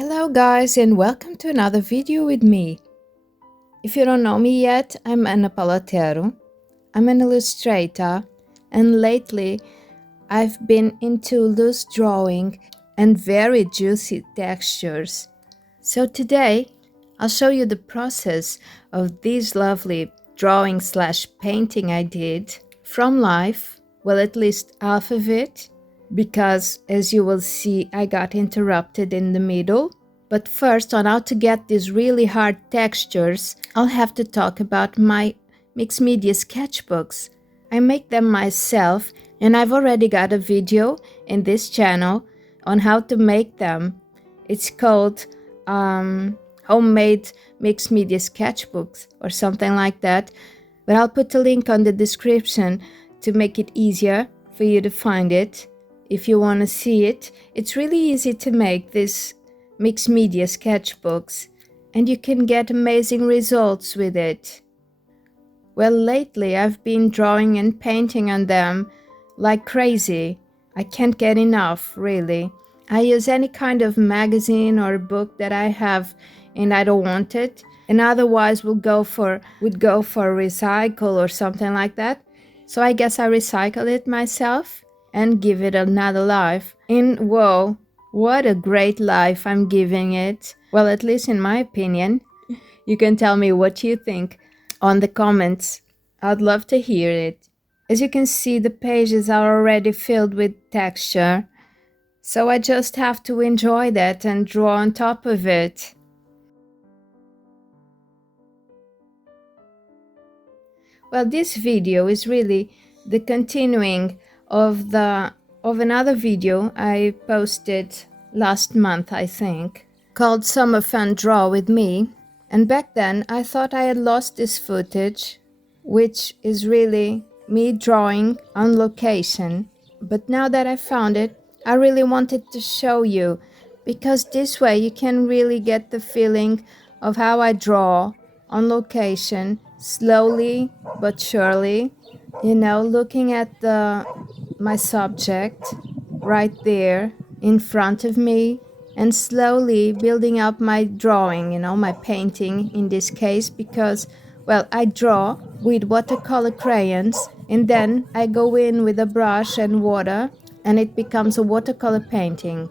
Hello guys and welcome to another video with me. If you don't know me yet, I'm Ana Palatero. I'm an illustrator and lately I've been into loose drawing and very juicy textures. So today I'll show you the process of this lovely drawing slash painting I did from life, well at least half of it, because as you will see I got interrupted in the middle. But first, on how to get these really hard textures, I'll have to talk about my mixed media sketchbooks. I make them myself and I've already got a video in this channel on how to make them. It's called Homemade Mixed Media Sketchbooks or something like that. But I'll put a link on the description to make it easier for you to find it. If you want to see it, it's really easy to make these mixed media sketchbooks and you can get amazing results with it. Well, lately I've been drawing and painting on them like crazy. I can't get enough, really. I use any kind of magazine or book that I have and I don't want it, and otherwise would go for recycle or something like that. So I guess I recycle it myself and give it another life. And whoa, what a great life I'm giving it. Well, at least in my opinion. You can tell me what you think on the comments. I'd love to hear it. As you can see, the pages are already filled with texture. So I just have to enjoy that and draw on top of it. Well, this video is really the continuing of another video I posted last month, I think, called Summer Fun Draw with Me. And back then I thought I had lost this footage, which is really me drawing on location. But now that I found it, I really wanted to show you, because this way you can really get the feeling of how I draw on location, slowly but surely, looking at my subject right there in front of me and slowly building up my drawing, my painting in this case, because, well, I draw with watercolor crayons and then I go in with a brush and water and it becomes a watercolor painting.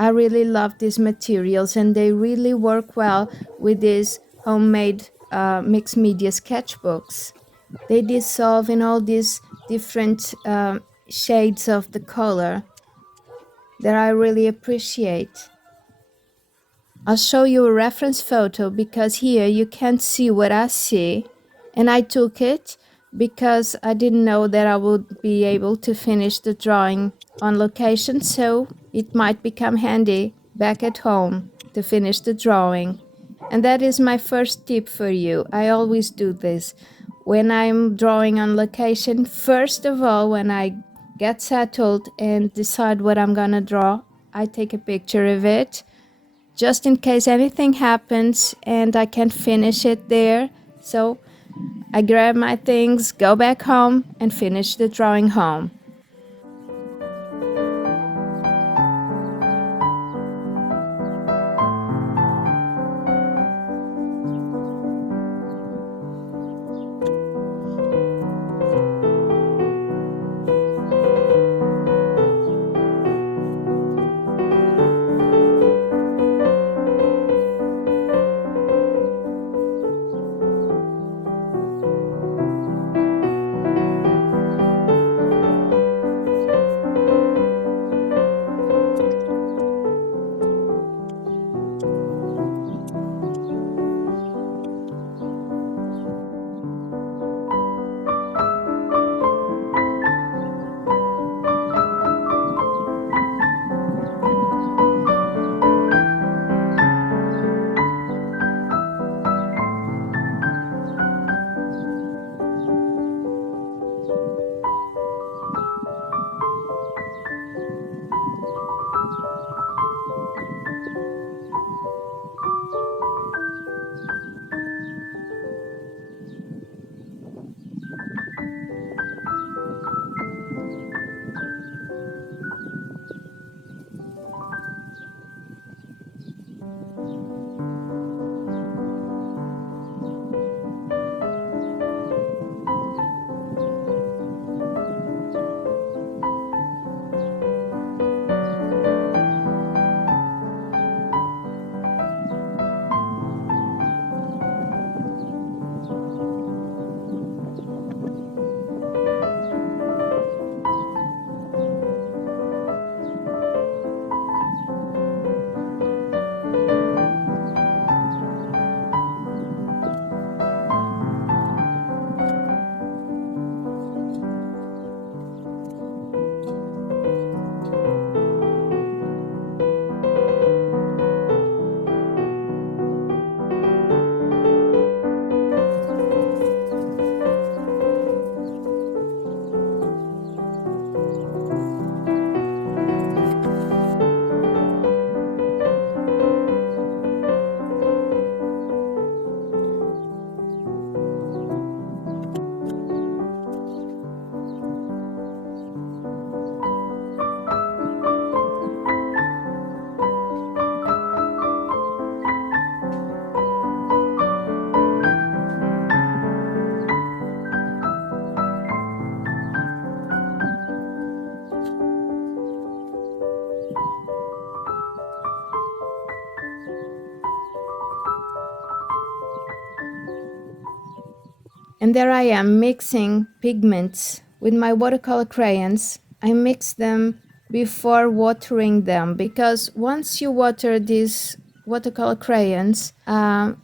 I really love these materials and they really work well with these homemade mixed media sketchbooks. They dissolve in all these different shades of the color that I really appreciate. I'll show you a reference photo because here you can't see what I see, and I took it because I didn't know that I would be able to finish the drawing on location, so it might become handy back at home to finish the drawing. And that is my first tip for you. I always do this when I'm drawing on location. First of all, when I get settled and decide what I'm gonna draw, I take a picture of it just in case anything happens and I can't finish it there. So I grab my things, go back home and finish the drawing home. And there I am mixing pigments with my watercolor crayons. I mix them before watering them, because once you water these watercolor crayons,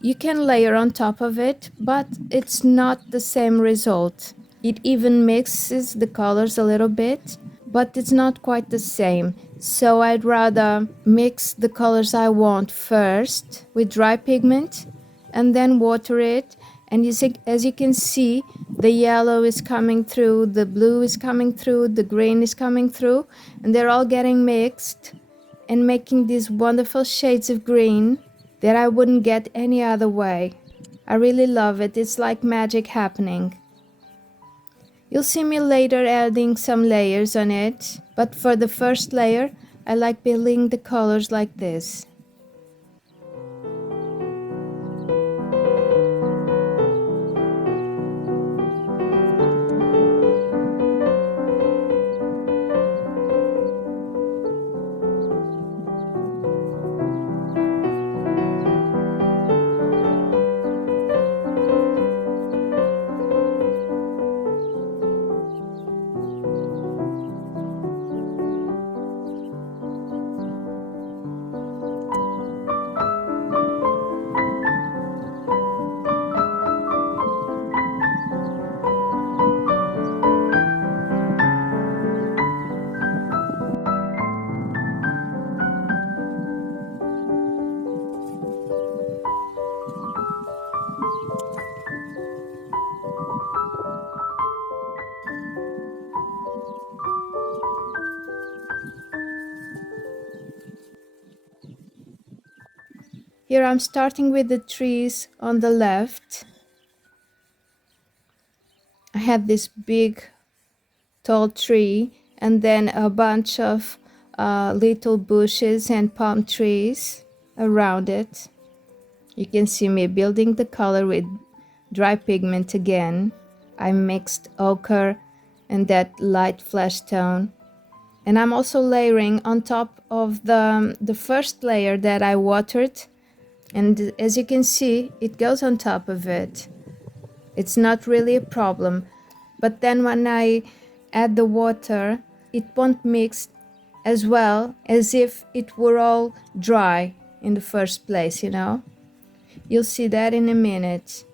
you can layer on top of it, but it's not the same result. It even mixes the colors a little bit, but it's not quite the same. So I'd rather mix the colors I want first with dry pigment and then water it. And you see, as you can see, the yellow is coming through, the blue is coming through, the green is coming through, and they're all getting mixed and making these wonderful shades of green that I wouldn't get any other way. I really love it. It's like magic happening. You'll see me later adding some layers on it, but for the first layer, I like building the colors like this. Here I'm starting with the trees on the left. I have this big tall tree and then a bunch of little bushes and palm trees around it. You can see me building the color with dry pigment again. I mixed ochre and that light flesh tone. And I'm also layering on top of the first layer that I watered. And as you can see, it goes on top of it. It's not really a problem. But then when I add the water, it won't mix as well as if it were all dry in the first place, you know? You'll see that in a minute.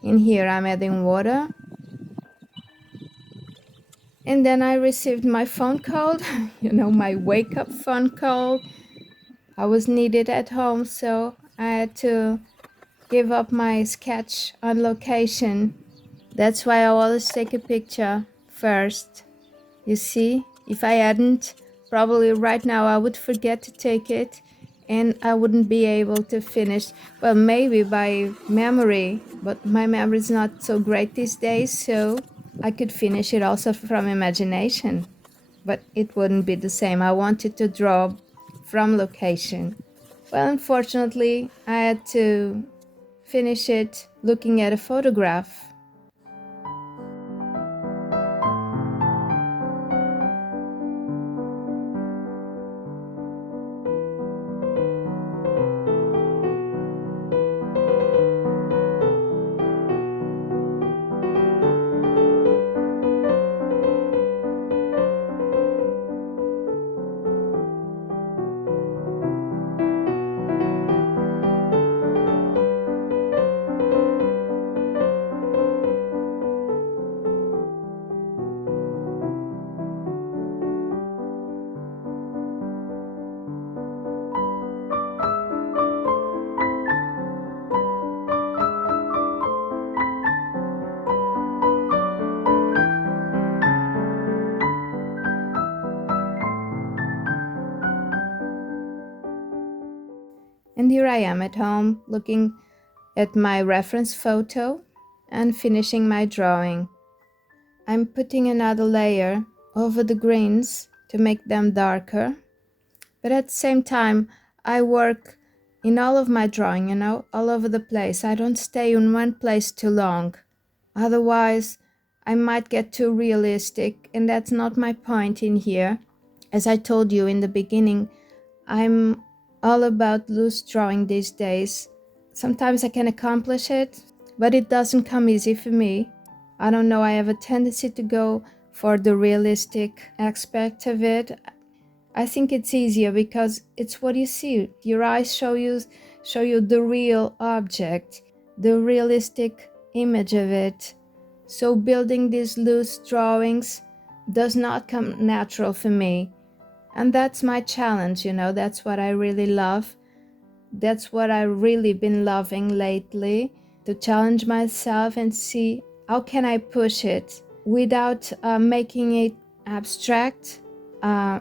In here I'm adding water. And then I received my phone call, you know, my wake-up phone call. I was needed at home, so I had to give up my sketch on location. That's why I always take a picture first. You see, if I hadn't, probably right now I would forget to take it and I wouldn't be able to finish. Well, maybe by memory, but my memory is not so great these days, so I could finish it also from imagination, but it wouldn't be the same. I wanted to draw from location. Well, unfortunately, I had to finish it looking at a photograph. And here I am at home looking at my reference photo and finishing my drawing. I'm putting another layer over the greens to make them darker, but at the same time I work in all of my drawing, all over the place. I don't stay in one place too long, otherwise I might get too realistic, and that's not my point in here. As I told you in the beginning, I'm all about loose drawing these days. Sometimes I can accomplish it, but it doesn't come easy for me. I don't know, I have a tendency to go for the realistic aspect of it. I think it's easier because it's what you see. Your eyes show you the real object, the realistic image of it. So building these loose drawings does not come natural for me. And that's my challenge, that's what I really love. That's what I've really been loving lately, to challenge myself and see how can I push it without making it abstract,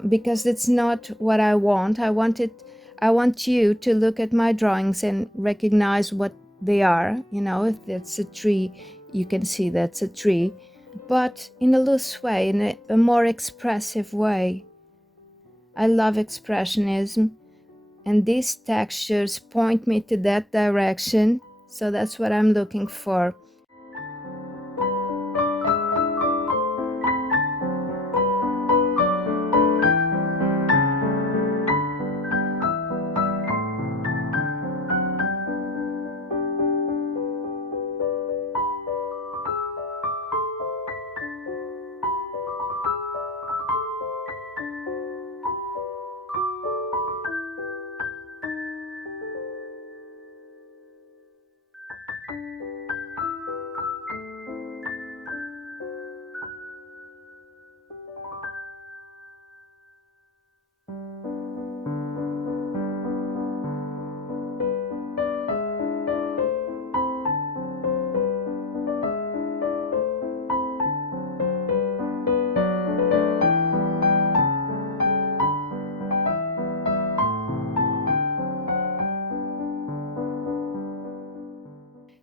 because it's not what I want. I want you to look at my drawings and recognize what they are. If that's a tree, you can see that's a tree, but in a loose way, in a more expressive way. I love expressionism, and these textures point me to that direction, so that's what I'm looking for.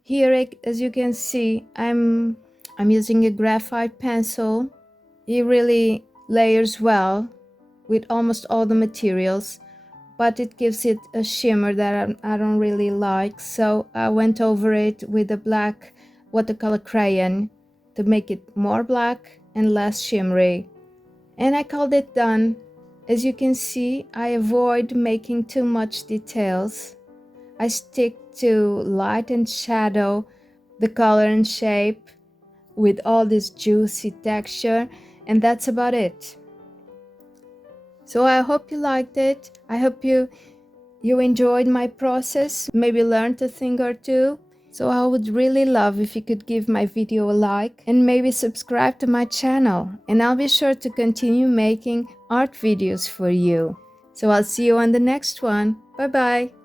Here, as you can see, I'm using a graphite pencil. It really layers well with almost all the materials, but it gives it a shimmer that I don't really like. So I went over it with a black watercolor crayon to make it more black and less shimmery. And I called it done. As you can see, I avoid making too much details. I stick to light and shadow, the color and shape with all this juicy texture, and that's about it. So I hope you liked it. I hope you enjoyed my process, maybe learned a thing or two. So I would really love if you could give my video a like and maybe subscribe to my channel, and I'll be sure to continue making art videos for you. So I'll see you on the next one. Bye bye.